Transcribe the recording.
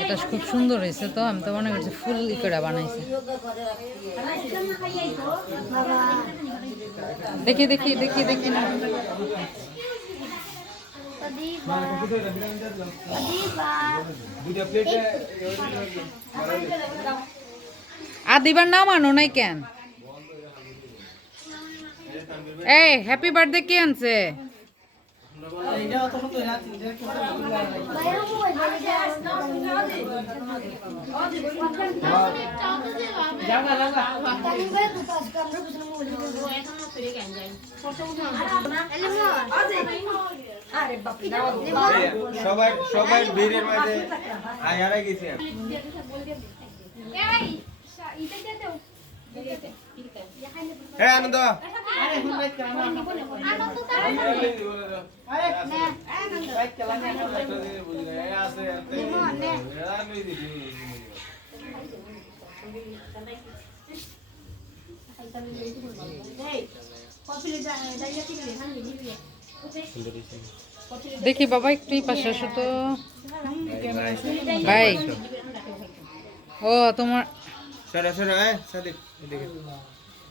এটা খুব সুন্দর হয়েছে। তো আমি তো মনে করছি ফুল ই করে বানাইছে। দেখি দেখি দেখি দেখি না আদিবার নাম আনো নাই কেন? এই হ্যাপি বার্থডে কে আনছে? সবাই ভিড়ের মাঝে হারা গেছে। হ্যাঁ আনন্দ দেখি বাবা একটু পাশে আসো তো ভাই। ও তোমার সরা সরা সাদিক